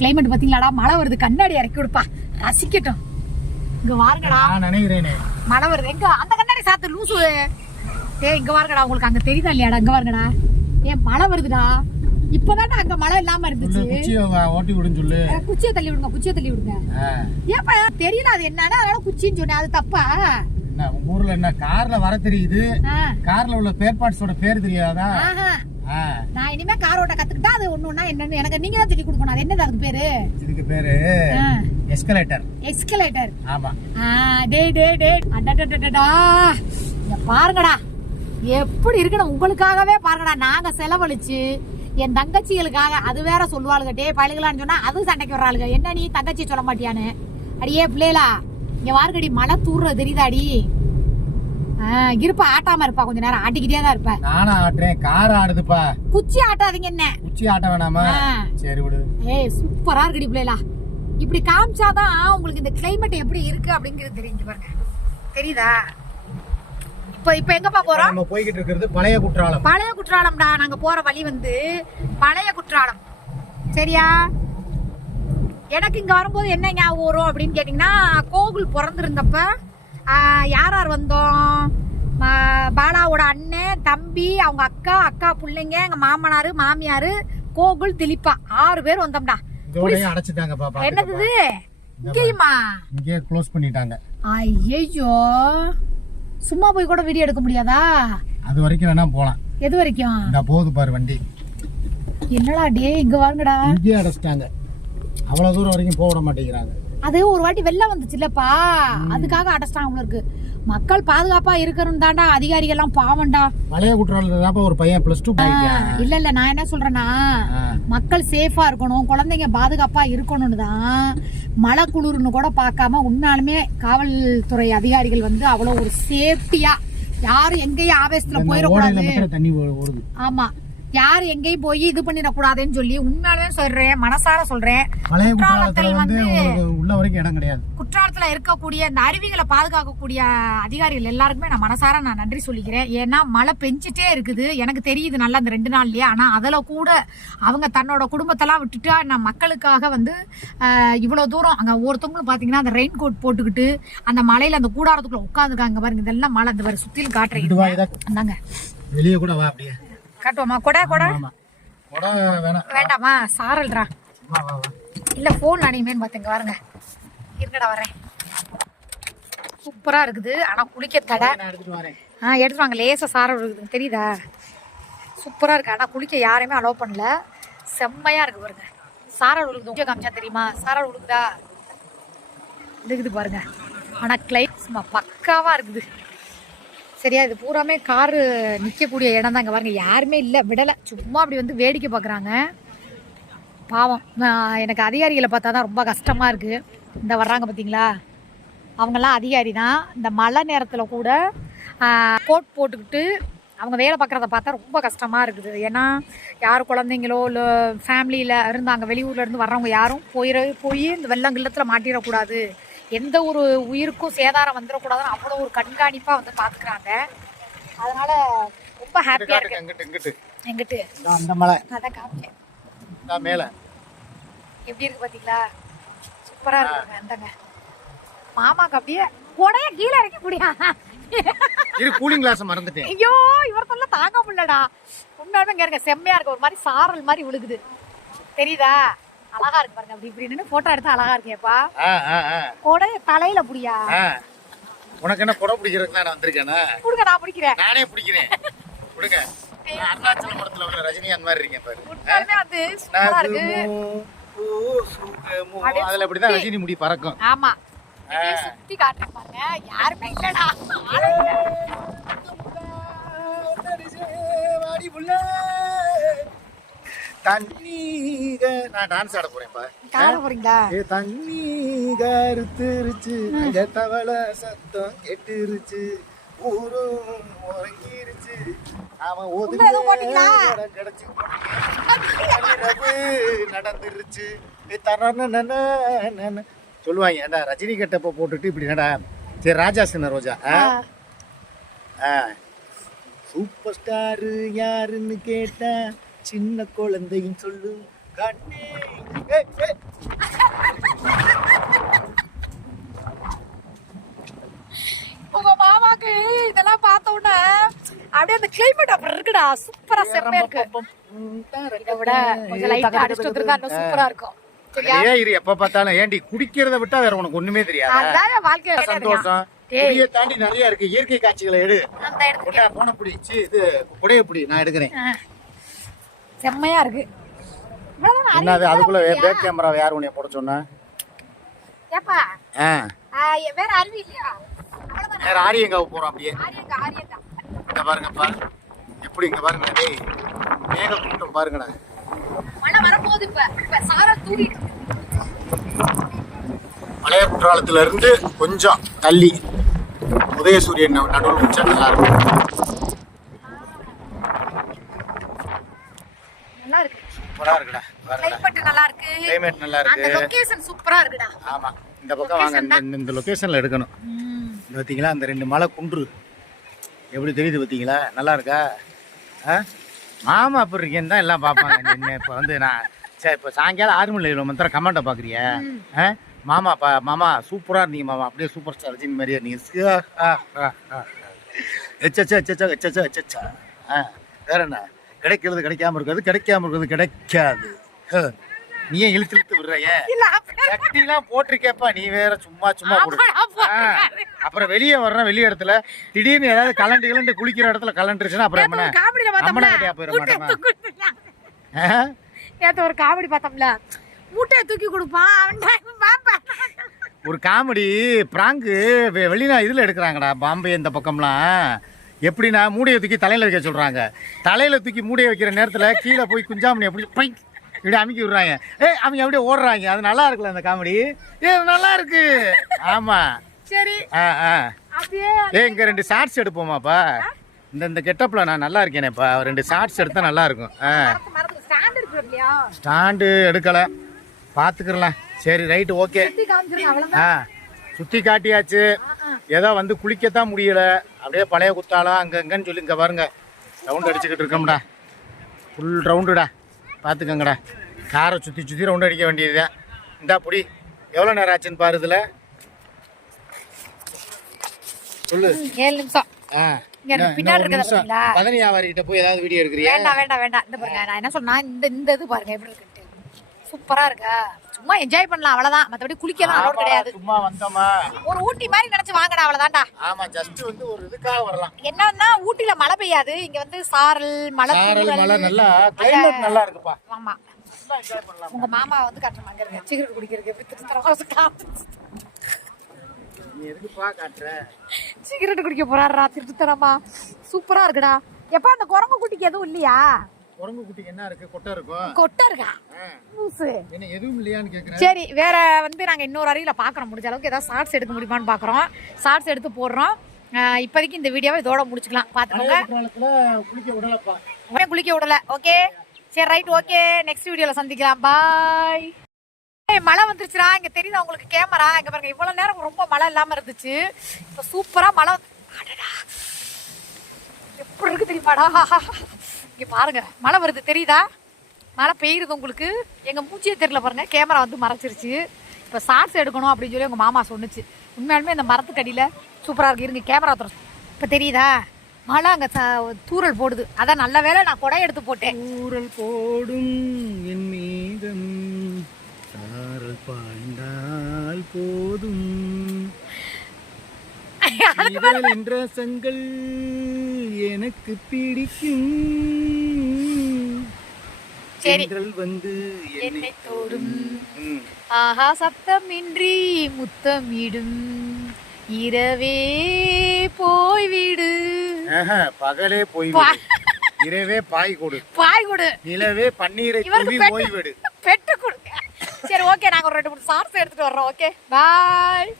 Climate பாத்தீங்களாடா, மழை வருது. கண்ணாடி இறக்கி விடுப்பா, ரசிக்கட்டும். இங்க வாருங்கடா, நினைக்கிறேனே மழை வருது. எங்க அந்த கண்ணாடி சாத்து லூசு. இங்க வாருங்கடா, உங்களுக்கு அங்க தெரியுதா இல்லையாடா? இங்க வாருங்கடா, மழை வருதுடா. இப்பதான்டா அங்க மழை இல்லாம இருந்துச்சு. ஓட்டி விடுன்னு சொல்லு. குச்சியை தள்ளி விடுங்க, குச்சியை தள்ளி விடுங்க. ஏப்பா தெரியல அது என்னன்னா, அதனால குச்சின்னு சொன்னேன். அது தப்பா? என்ன உங்க ஊர்ல என்ன கார்ல வர தெரியுது, கார்ல உள்ள ஸ்பேர் பார்ட்ஸோட பேர் தெரியாதா? நான் இனிமே கார் ஓட்ட கத்துக்கிட்டா அது ஒண்ணுன்னா என்னன்னு எனக்கு நீங்க தான் சொல்லி கொடுக்கணும். அது என்னது அதுக்கு பேரு? இதுக்கு பேரு எஸ்கலேட்டர். எஸ்கலேட்டர். ஆமா. டேய் டேய் டேய், அடடடடடா, இங்க பாருங்கடா எப்படி இருக்குன்னு. உங்களுக்காகவே பாருங்கடா, நாங்க செலவழிச்சு என் தங்கச்சிகளுக்காக. அது வேற சொல்லுவாளுங்க, டே பழகலான்னு சொன்னா அது சண்டைக்கு வர்றாளுங்க. என்ன நீ தங்கச்சி சொல்ல மாட்டியான்னு? அடியே பிள்ளைகளா, இங்க வாருங்கடி, மழை தூர்றது தெரியுதாடி? இருப்பா, ஆட்டாம இருப்பா, கொஞ்ச நேரம் ஆட்டிக்கிட்டே தான் இருப்ப. நானா ஆட்டுறேன், கார் ஆடுதுப்பா. குச்சி ஆட்டாதீங்க. என்ன குச்சி ஆட்ட வேணாமா? சரி விடு. சூப்பரா இருக்குடி பிள்ளைகளா. இப்படி காமிச்சாதான் உங்களுக்கு இந்த கிளைமேட் எப்படி இருக்கு அப்படிங்கிறது தெரிஞ்சு பாருங்க. தெரியுதா? இப்ப எங்கப்பா போறோம்? நம்ம போய்கிட்டு இருக்கிறது பழைய குற்றாலம். பழைய குற்றாலம்டா. நாங்க போற வழி வந்து பழைய குற்றாலம். சரியா? எனக்கு இங்க வரும்போது என்ன ஞாபகம் வரும் அப்படின்னு கேட்டீங்கன்னா, கோகுல் பிறந்திருந்தப்ப யார் யார் வந்தோம்? பாலாவோட அண்ணன், தம்பி, அவங்க அக்கா, அக்கா பிள்ளைங்க, எங்க மாமனாரு, மாமியாரு, கோகுல், திலீப்பா, 6 பேர் வந்தோம்டா. அடைச்சிட்டாங்க பாப்பா. என்னது இங்கேயுமா? இங்கே க்ளோஸ் பண்ணிட்டாங்க. ஐயோ, சும்மா போய் கூட வீடியோ எடுக்க முடியாதா? அது வரைக்கும் வேணா போலாம். எது வரைக்கும்? இந்த போகுது பாரு வண்டி. என்னடா டே, இங்க வாங்கடா. இங்கே அடைச்சிட்டாங்க. அவ்வளவு தூரம் வரைக்கும் போக விட மாட்டேங்கிறாங்க. அது ஒரு வாட்டி வெள்ளம் வந்துச்சுல்லப்பா, அதுக்காக அடைச்சிட்டாங்க உங்களுக்கு. மக்கள் பாதுகாப்பா இருக்கணும் தாண்டா அதிகாரிகள் எல்லாம். பாவண்டா. பழைய குற்றாலத்துல ஒரு பையன் +2 இல்ல நான் என்ன சொல்றேன்னா, மக்கள் சேஃபா இருக்கணும், குழந்தைங்க பாதுகாப்பா இருக்கணும்னு தான். மழை குளிர்னு கூட பார்க்காம உண்மையாலுமே காவல்துறை அதிகாரிகள் வந்து அவ்வளவு ஒரு சேஃப்டியா, யாரும் எங்கேயும் ஆவேசத்துல போயிடக்கூடாது. தண்ணி ஓடுது. ஆமா, யாரு எங்கேயும் போய் இது பண்ணிடக்கூடாதுன்னு சொல்லி உண்மையாலுமே சொல்றேன், மனசார சொல்றேன். குற்றாலத்துல வந்து உள்ள வரைக்கும் இடம் கிடையாது. குற்றாலத்துல இருக்கக்கூடிய இந்த அருவிகளை பாதுகாக்கக்கூடிய அதிகாரிகள் எல்லாருக்குமே நான் மனசார நன்றி சொல்லிக்கிறேன். ஏன்னா மழை பெஞ்சிட்டே இருக்குது, எனக்கு தெரியுது நல்லா இந்த 2 நாள்லயே. ஆனா அதுல கூட அவங்க தன்னோட குடும்பத்தெல்லாம் விட்டுட்டு நான் மக்களுக்காக வந்து இவ்வளவு தூரம் அங்க ஒருத்தவங்களும் பாத்தீங்கன்னா அந்த ரெயின் கோட் போட்டுக்கிட்டு அந்த மலையில அந்த கூடாரத்துக்குள்ள உட்காந்துருக்காங்க பாருங்க. இதெல்லாம் மழை இந்த சுத்திலும் காட்டுறேன். வெளியே கூட வா, அப்படியே காட்டுவோமா? கொடை கொடை வேண்டாமா? சாரல்ரா இல்ல போன் அணியுமேன்னு பாத்துங்க. பாருங்க, இருக்கடா வரேன். சூப்பரா இருக்குது. ஆனா குளிக்க தடை. எடுத்துட்டு வாங்க. லேசா சாரல் இருக்குது தெரியுதா? சூப்பரா இருக்கு. ஆனா குளிக்க யாரையுமே அலோவ் பண்ணல. செம்மையா இருக்கு பாருங்க. சாரல் உழுகுது. காமிச்சா தெரியுமா? சாரல் உழுகுதா? இருக்குது பாருங்க. ஆனா கிளைமேட் பக்காவா இருக்குது. சரியா? இது பூராமே காரு நிற்கக்கூடிய இடம் தான். இங்கே பாருங்க, யாருமே இல்லை, விடலை. சும்மா அப்படி வந்து வேடிக்கை பார்க்குறாங்க. பாவம். எனக்கு அதிகாரிகளை பார்த்தா தான் ரொம்ப கஷ்டமாக இருக்குது. இந்த வர்றாங்க பார்த்தீங்களா, அவங்கெல்லாம் அதிகாரி தான். இந்த மழை நேரத்தில் கூட கோட் போட்டுக்கிட்டு அவங்க வேலை பார்க்குறத பார்த்தா ரொம்ப கஷ்டமாக இருக்குது. ஏன்னா யார் குழந்தைங்களோ இல்லை ஃபேமிலியில் இருந்தாங்க, வெளியூரில் இருந்து வர்றவங்க யாரும் போய் இந்த வெள்ளம் கிள்ளத்தில் மாட்டிடக்கூடாது, எந்த ஒரு உயிருக்கும் சேதாரம் வந்துடக்கூடாதுன்னு அவ்வளோ ஒரு கண்காணிப்பாக வந்து பார்த்துக்கிறாங்க. அதனால ரொம்ப ஹாப்பியாக இருக்கு. எங்கிட்டு அந்த மலை அதான் காமிச்சேன். மேலே எப்படி இருக்கு பார்த்தீங்களா? சூப்பராக இருக்குங்க. அந்தங்க மாமாக்கு அப்படியே கொடையா கீழே இறக்க முடியாது. கூலிங் கிளாஸ் மறந்துட்டேன். ஐயோ, இவர் சொல்ல தாங்க முடியலடா. உண்மையாலுமே இங்கே இருக்க செம்மையா இருக்கு. ஒரு மாதிரி சாரல் மாதிரி விழுகுது தெரியுதா? அழகா இருக்கு பாருங்க. அப்படி இப்படி நின்று போட்டோ எடுத்தா அழகா இருக்கேப்பா. கொடை தலையில புடியா? உனக்கு என்ன கொடை பிடிக்கிறதுக்கு நான் வந்திருக்கேனா? புடுங்க, நான் பிடிக்கிறேன். நானே பிடிக்கிறேன். புடுங்க. அருணாச்சல படத்துல உள்ள ரஜினி அந்த மாதிரி இருக்கேன் பாரு. உண்மையாலுமே அது சூப்பரா இருக்கு. அதுல இப்படிதான் ரஜினி முடி பறக்கும். ஆமா, சுத்தி காட்டுறேன் பாருங்க. யாருமே இல்லடா. தண்ணீக நான் டான்ஸ் ஆட போறேன்ப்பா. ஆட போறீங்களா? தண்ணி கருத்துருச்சு, தவள சத்தம் கெட்டுருச்சு, ஊரும் உறங்கிருச்சு, அவன் கிடைச்சு நடந்துருச்சு சொல்லுவாங்க. ஏண்டா ரஜினி கட்டப்ப போட்டுட்டு இப்படி நடா. சரி, ராஜா சின்ன ரோஜா. சூப்பர் ஸ்டாரு யாருன்னு கேட்டா சின்ன குழந்தையும் சொல்லும் கண்ணே. இருக்குடா, சூப்பரா செம்மையா இருக்கு. இதை விட கொஞ்சம் லைட்டா அடிச்சுட்டு வந்திருந்தா இன்னும் சூப்பரா இருக்கும். சரியா? ஏன் இரு எப்ப பார்த்தாலும் ஏண்டி குடிக்கிறத விட்டா வேற உனக்கு ஒண்ணுமே தெரியாது. அதான் வாழ்க்கையில சந்தோஷம். குடியை தாண்டி நிறைய இருக்கு. இயற்கை காட்சிகளை எடு. அந்த இடத்துக்கு போன பிடிச்சி இது குடைய பிடி நான் எடுக்கிறேன். செம்மையா இருக்கு. என்னது அதுக்குள்ள பேக் கேமரா யார் உன்னைய போட சொன்னா? ஏப்பா வேற அருவி இல்லையா? வேற ஆரியங்காவு போறோம் அப்படியே. ஆரியங்கா இங்க பாருங்கப்பா எப்படி இங்க பாருங்க டேய் மேக கூட்டம் பாருங்கடா. மழை வரப்போகுது. இப்ப சாரா தூக்கிட்டு மலைய குற்றாலத்துல இருந்து கொஞ்சம் தள்ளி உதயசூரியன் நடுவில் வச்சா நல்லா இருக்கும். நல்லா இருக்கு. சூப்பரா இருக்குடா. கிளைமேட் நல்லா இருக்கு. கிளைமேட் நல்லா அந்த இருக்கு. லொகேஷன் சூப்பரா இருக்குடா. ஆமா இந்த பக்கம் வாங்க. இந்த லொகேஷன்ல எடுக்கணும். இந்த பாத்தீங்களா அந்த 2 மலை குன்று எப்படி தெரியுது பாத்தீங்களா? நல்லா இருக்கா? மாமா அப்படி இருக்கேன்னு தான் எல்லாம் பார்ப்பாங்க. இப்போ வந்து நான் சரி இப்போ சாயங்காலம் 6 மணி மந்திரம் கமெண்ட்டை பார்க்குறிய மாமா மாமா சூப்பராக இருந்தீங்க மாமா அப்படியே சூப்பர் ஸ்டார் ரஜினி மாதிரியே இருந்தீங்க. எச்சச்சா எச்சச்சா எச்சச்சா எச்சச்சா. வேற என்ன கிடைக்கிறது கிடைக்காம இருக்கிறது கிடைக்காம இருக்கிறது கிடைக்காது. நீ ஏன் இழுத்து விடுறைய சட்டிலாம் போட்டிருக்கேப்பா நீ வேற சும்மா சும்மா போடு. அப்புறம் வெளியே வர்றேன் வெளியே இடத்துல திடீர்னு ஏதாவது கலண்டு குளிக்கிற இடத்துல கலண்டுருச்சுன்னா அப்புறம் என்ன அம்மனை கட்டியா போயிட மாட்டேன். நேத்து ஒரு காமெடி பார்த்தோம்ல, மூட்டையை தூக்கி கொடுப்பான் ஒரு காமெடி பிராங்கு வெளிநா இதுல எடுக்கிறாங்கடா பாம்பே இந்த பக்கம்லாம். எப்படின்னா மூடையை தூக்கி தலையில வைக்க சொல்றாங்க. தலையில தூக்கி மூடையை வைக்கிற நேரத்துல கீழே போய் குஞ்சாமணி எப்படி இப்படி அமைக்கி விடுறாங்க. அவங்க அப்படியே ஓடுறாங்க. அது நல்லா இருக்குல்ல அந்த காமெடி. நல்லா இருக்கு. ஆமா சரி. இங்க 2 ஷார்ட்ஸ் எடுப்போமாப்பா? இந்த கெட்டப்ல நான் நல்லா இருக்கேனேப்பா. 2 ஷார்ட்ஸ் எடுத்தா நல்லா இருக்கும். ஸ்டாண்டு எடுக்கல பாத்துக்கலாம். சரி ரைட்டு ஓகே. சுத்தி காட்டியாச்சு. ஏதோ வந்து குளிக்கத்தான் முடியல. அப்படியே பழைய குத்தாலம் அங்கன்னு சொல்லி இங்க பாருங்க ரவுண்ட் அடிச்சுக்கிட்டு இருக்கோம்டா. ஃபுல் ரவுண்டுடா பார்த்துக்கங்கடா. காரை சுற்றி ரவுண்ட் அடிக்க வேண்டியதுதான். இந்தா புடி எவ்வளோ நேரம் ஆச்சுன்னு பாரு. இதில் சொல்லு. 7 நிமிஷம். பதனி வியாபாரிகிட்ட போய் ஏதாவது வீடியோ எடுக்கிறியா? வேண்டாம். இந்த பாருங்க நான் என்ன சொன்னா இந்த இது பாருங்க எப்படி இருக்கு. சூப்பரா இருக்கா? சும்மா என்ஜாய் பண்ணலாம் அவ்வளவுதான். மத்தபடி குளிக்கலாம் அலோட் கிடையாது. சும்மா வந்தோமா ஒரு ஊட்டி மாதிரி நினைச்சு வாங்கடா அவ்வளவுதான்டா. ஆமா ஜஸ்ட் வந்து ஒரு இதுக்காக வரலாம். என்னன்னா ஊட்டில மழை பெய்யாது. இங்க வந்து சாரல் மழை நல்லா கிளைமேட் நல்லா இருக்குப்பா. ஆமா உங்க மாமா வந்து கட்டுற அங்க இருக்கு. சிகரெட் குடிக்கிறதுக்கு எப்படி திருத்தரமா நீ எதுக்குப்பா காட்டுற? சிகரெட் குடிக்க போறாரா திருத்தரமா. சூப்பரா இருக்குடா. எப்ப அந்த குரங்கு குட்டிக்கு எதுவும் இல்லையா? குரங்கு குட்டிக்கு என்ன இருக்கு? கொட்டை இருக்கும். கொட்டை இருக்கா? என்ன எதுவும் இல்லையான்னு கேக்குறேன். சரி வேற வந்து நாங்க இன்னொரு அறையில பாக்குறோம். முடிஞ்ச அளவுக்கு ஏதாவது ஷார்ட்ஸ் எடுக்க முடியுமான்னு பாக்குறோம். ஷார்ட்ஸ் எடுத்து போடுறோம். இப்போதைக்கு இந்த வீடியோவை இதோட முடிச்சுக்கலாம். பாத்துக்கோங்க. குளிக்க விடல. ஓகே சரி ரைட் ஓகே. நெக்ஸ்ட் வீடியோல சந்திக்கலாம். பாய். மழை வந்துருச்சுடா. இங்க தெரியுதா உங்களுக்கு கேமரா? இங்க பாருங்க இவ்வளவு நேரம் ரொம்ப மழை இல்லாம இருந்துச்சு. இப்ப சூப்பரா மழை. எப்படி இருக்கு தெரியுமாடா? இங்க பாருங்க மழை வருது தெரியுதா? மழை பெய்யுறது உங்களுக்கு. எங்க மூச்சியே தெரியல பாருங்க. கேமரா வந்து மறைச்சிருச்சு. இப்ப ஷார்ட்ஸ் எடுக்கணும் அப்படின்னு சொல்லி உங்க மாமா சொன்னுச்சு. உண்மையாலுமே இந்த மரத்துக்கு அடியில சூப்பரா இருக்கு. இருங்க கேமரா தர. இப்ப தெரியுதா மழை? அங்க தூரல் போடுது. அதான் நல்ல வேலை நான் கொடை எடுத்து போட்டேன். தூரல் போடும் என் மீதம் சாரல் பாய்ந்தால் போதும் என்ற சங்கள் எனக்கு பிடிக்கும். வந்து என்னை தோடும் ஆஹா சத்தமின்றி முத்தமிடும் இரவே போய்விடு. பகலே போய் இரவே பாய் கொடு நிலவே பன்னீரை தூவி போய்விடு. பெட்டு கொடுங்க. சரி ஓகே நாங்க ஒரு 2-3 ஷார்ட்ஸ் எடுத்துட்டு வர்றோம். Okay bye.